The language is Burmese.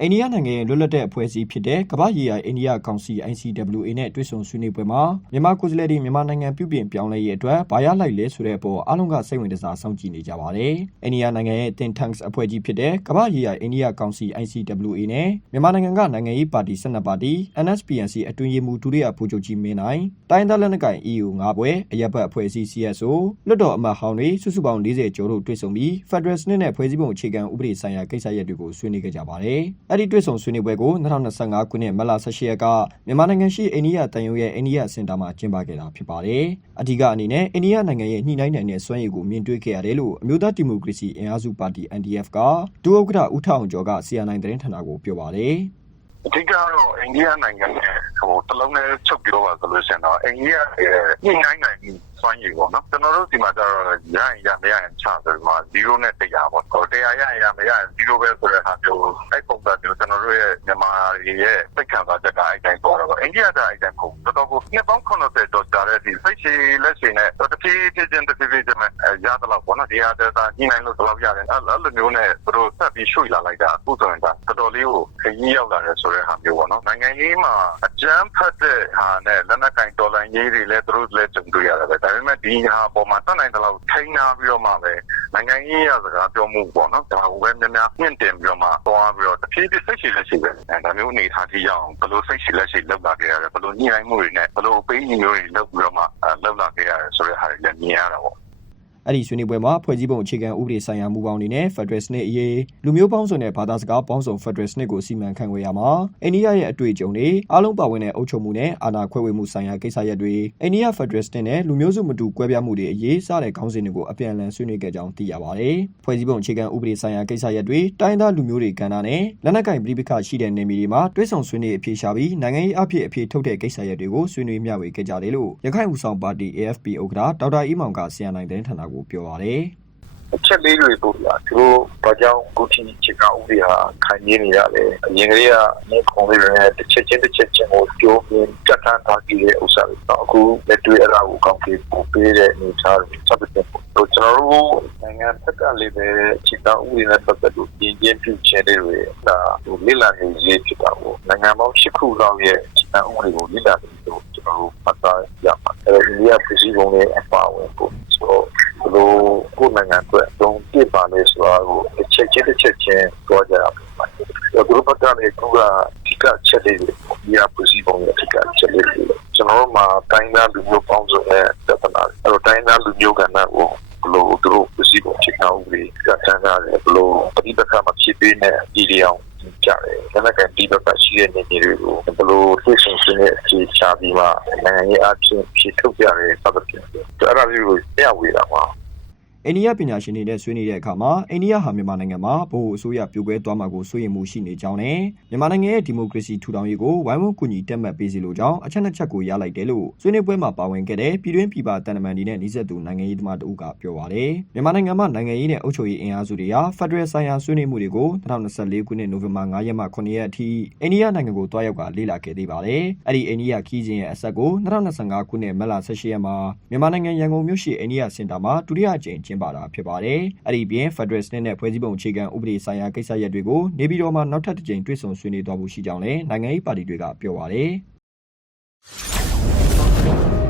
အိန္ဒိယနိုင်ငံရဲ့လွတ်လပ်တဲ့အဖွဲ့အစည်းဖြစ်တဲ့ကမ္ဘာ့ရေးရာအိန္ဒိယကောင်စီ ICWA နဲ့တွေ့ဆုံဆွေးနွေးပွဲမှာမြန်မာကိုယ်စားလှယ်တွေမြန်မာနိုင်ငံပြုပြင်ပြောင်းလဲရေးအတွက်ဘာရလိုက်လဲဆိုတဲ့အပေါ်အားလုံးကစိတ်ဝင်စားစောင့်ကြည့်နေကြပါတယ်။အိန္ဒိယနိုင်ငံရဲ့ Think Tanks အဖွဲ့ကြီးဖြစ်တဲ့ကမ္ဘာ့ရေးရာအိန္ဒိယကောင်စီ ICWA နဲ့မြန်မာနိုင်ငံကနိုင်ငံရေးပါတီ12ပါတီ NSPNC အတွင်းရေးမှူးဒုတိယဗိုလ်ချုပ်ကြီးမင်းနိုင်တိုင်းသားလက်နက်ကိုင် EU 9ဘွဲအရက်ဘတ်အဖွဲ့အစည်း CSO လွတ်တော်အမတ်ဟောင်းတွေစုစုပေါင်း40ကျော်တို့တွေ့ဆုံပြီး Federal စနစ်နဲ့ဖွဲ့စည်းပုံအခြေခံဥပဒေဆိုင်ရာကိစ္စရပ်တွေကိုဆွေးနွေးခဲ့ကြပါတယ်။အဲ့ဒီတွေ့ဆုံဆွေးနွေးပွဲကို2025ခုနှစ်မတ်လ18ရက်ကမြန်မာနိုင်ငံရှိအိန္ဒိယတန်ယုံရဲ့အိန္ဒိယစင်တာမှာကျင်းပခဲ့တာဖြစ်ပါတယ်။အဓိကအနေနဲ့အိန္ဒိယနိုင်ငံရဲ့ညှိနှိုင်းနိုင်တဲ့စွမ်းရည်ကိုမြင်တွေ့ခဲ့ရတယ်လို့အမျိုးသားဒီမိုကရေစီအင်အားစုပါတီ NDF ကဒုဥက္ကဋ္ဌဦးထောင်ကျော်က CNI သတင်းဌာနကိုပြောပါတယ်။အဓိကတော့အိန္ဒိယနိုင်ငံနဲ့ဟိုတလုံးနဲ့ချုပ်ပြောပါဆိုလို့ရှိရင်တော့အိန္ဒိယရဲ့ညှိနှိုင်းနိုင်မှုစွမ်းရည်ပေါ့နော်ကျွန်တော်တို့ဒီမှာကျတော့ရရင်ရမ ရရင်ချဆိုပြီးမှ0နဲ့100ပေါ့ဟို100ရရင်ရမရရင်0ပဲဆိုတဲ့ဟာမျိုးအဲ့ပုံစံမျိုးကျွန်တော်တို့ရဲ့မြန်မာရဲ့စိတ်ခံစားချက်ကအဲ့တိုင်းပေါ်တော့အိန္ဒိယကအဲ့တိုင်းပုံတော်တော်ကိုနှစ်ပေါင်း90ကျော်ကြာတဲ့ဒီစိတ်ရှိလက်ရှိနဲ့တတိတိချင်းတတိတိချင်းရတော့ပေါ့နော်ဒီဟာဒေတာညှိနှိုင်းလို့တော့ရတယ်အဲ့လိုမျိုးနဲ့သူတို့ဆက်ပြီးရွှေ့လာလိုက်တာအခုဆိုရင်ဒါတော်တော်လေးကိုခရီးရောက်လာတယ်ဆိုတဲ့ဟာမျိုးပေါ့နော်နိုင်ငံရေးမှာအကြမ်းဖက်တဲ့ဟာနဲ့လက်နက်ကင်တော်လှန်ရေးတွေလည်းသူတို့လည်းကြုံတွေ့ရတယ်ပဲဒါပေမဲ့ဒီဟာပေါ်မှာတတ်နိုင်တဲ့လောက်ထိန်းနာပြီးတော့မှပဲနိုင်ငံရေးရစကားပြောမှုပေါ့နော်ဒါကိုပဲများများမြင့်တင်ပြီးတော့မှသွားပြီးတော့တဖြည်းဖြည်းစိတ်ရှိလက်ရှိပဲဒါမျိုးအနေထားထိရအောင်ဘယ်လိုစိတ်ရှိလက်ရှိလောက်လာခဲ့ရတယ်ဘယ်လိုညှိနှိုင်းမှုတွေနဲ့ဘယ်လိုအပေးအယူတွေလောက်ပြီးတော့မှလောက်လာခဲ့ရတယ်ဆိုတဲ့ဟာတွေလည်းမြင်ရတာပေါ့ အဲ့ဒီဆွေးနွေးပွဲမှာဖွဲ့စည်းပုံအခြေခံဥပဒေဆိုင်ရာမူပေါင်းတွေနဲ့ Federal စနစ်အရေးလူမျိုးပေါင်းစုံနဲ့ဘာသာစကားပေါင်းစုံ Federal စနစ်ကိုစီမံခန့်ခွဲရမှာအိန္ဒိယရဲ့အတွေ့အကြုံတွေအားလုံးပါဝင်တဲ့အုပ်ချုပ်မှုနဲ့အာဏာခွဲဝေမှုဆိုင်ရာကိစ္စရပ်တွေအိန္ဒိယ Federal စနစ်နဲ့လူမျိုးစုမတူကွဲပြားမှုတွေအရေးစတဲ့ခေါင်းစဉ်တွေကိုအပြန်အလှန်ဆွေးနွေးခဲ့ကြောင်းသိရပါတယ်။ဖွဲ့စည်းပုံအခြေခံဥပဒေဆိုင်ရာကိစ္စရပ်တွေတိုင်းသားလူမျိုးတွေကဏ္ဍနဲ့လက်နက်ကင်ပြည်ပခရှိတဲ့နေမြေတွေမှာတွဲဆောင်ဆွေးနွေးအပြေရှားပြီးနိုင်ငံရေးအဖြစ်အဖြစ်ထုတ်တဲ့ကိစ္စရပ်တွေကိုဆွေးနွေးမျှဝေခဲ့ကြတယ်လို့ရခိုင်ဦးဆောင်ပါတီ AFP ဥက္ကဋ္ဌဒေါက်တာအေးမောင်ကဆီယန်နိုင်သတင်းဌာနကိုပြောပါတယ်။အချက်လေးတွေပေါ့ဗျာသူတို့ဘာကြောင့်ဂုတိချက်ကဥပဒေဟာခံရင်းနေရလဲအရင်ကလေးကနေခုံလေးတွေနဲ့တစ်ချက်ချင်းတစ်ချက်ချင်းကိုပြောပြကြက်ထမ်းထားကြည့်တဲ့ဥစ္စာတွေတော့အခုလက်တွေ့အရာကိုကောင်းပြီးပို့ပေးတဲ့အနေအထားတွေစသဖြင့်တော့ကျွန်တော်တို့နိုင်ငံဘက်ကလေးပဲချက်ကဥပဒေနဲ့ပတ်သက်လို့ပြင်ပြပြုချင်တဲ့တွေဒါဟိုလိလာနေရေးဖြစ်တာကိုနိုင်ငံပေါင်း၈ခုလောက်ရဲ့ချက်ကဥပဒေကိုလိလာနေလို့ကျွန်တော်တို့ပတ်သားရမှာအဲဒီနေရာပြည်စည်းပုံနဲ့အပါအဝင်ပို့ဆိုတော့ဘလို့ ကိုယ်နိုင်ငံအတွက်တုံးပြပါလေဆိုတာကိုတစ်ချက်ချင်းတစ်ချက်ချင်းပြောကြရမှာ။ဒီလိုပတ်သက်တဲ့ကူကဒီကချက်လေးတွေဒီအပစီပုံရဲ့ဒီကချက်လေးတွေကျွန်တော်တို့မှာတိုင်းသားလူမျိုးပေါင်းစုံနဲ့ပြဿနာအဲ့တော့တိုင်းသားလူမျိုးကဏ္ဍကိုဘလို့သူတို့ပစီပုံချက်အောင်ပြီးကတန်းထားတယ်ဘလို့ပဋိပက္ခမှာဖြစ်ပေးနေဒီလျောင်ကြတယ်။ဒါနဲ့ကဒီဘက်ကရှိတဲ့နေနေတွေကိုဘလို့သိရှင်စင်းအခြေချပြီးမှနိုင်ငံရေးအချင်းဖြစ်ထုတ်ကြတယ်စသဖြင့်။အဲ့ဒါလေးကိုပြဝေတာပါ။ အိန္ဒိယပညာရှင်တွေနဲ့ဆွေးနွေးတဲ့အခါမှာအိန္ဒိယဟာမြန်မာနိုင်ငံမှာဗဟိုအစိုးရပြိုကွဲသွားမှာကိုစိုးရိမ်မှုရှိနေကြောင်းနဲ့မြန်မာနိုင်ငံရဲ့ဒီမိုကရေစီထူထောင်ရေးကိုဝိုင်းဝန်းကူညီတက်မှတ်ပေးစီလိုကြောင်းအချက်နှစ်ချက်ကိုရလိုက်တယ်လို့ဆွေးနွေးပွဲမှာပါဝင်ခဲ့တဲ့ပြည်တွင်းပြည်ပတန်တမန်တွေနဲ့နှိစက်သူနိုင်ငံရေးသမားတဦးကပြောပါတယ်မြန်မာနိုင်ငံမှာနိုင်ငံရေးနဲ့အုပ်ချုပ်ရေးအင်အားစုတွေဟာဖက်ဒရယ်ဆိုင်ရာဆွေးနွေးမှုတွေကို2024ခုနှစ်နိုဝင်ဘာ9ရက်မှ9ရက်အထိအိန္ဒိယနိုင်ငံကိုတွားရောက်ကလေ့လာခဲ့သေးပါတယ်အဲ့ဒီအိန္ဒိယခီးစဉ်ရဲ့အဆက်ကို2025ခုနှစ်မတ်လ18ရက်မှာမြန်မာနိုင်ငံရန်ကုန်မြို့ရှိအိန္ဒိယစင်တာမှာဒုတိယအကြိမ်ကျင်းပတာဖြစ်ပါတယ်။အဲ့ဒီပြင် Federal စနစ်နဲ့ဖွဲ့စည်းပုံအခြေခံဥပဒေဆိုင်ရာကိစ္စရပ်တွေကိုနေပြည်တော်မှာနောက်ထပ်တစ်ကြိမ်တွေ့ဆုံဆွေးနွေးသွားဖို့ရှိကြောင်းလည်းနိုင်ငံရေးပါတီတွေကပြောပါတယ်။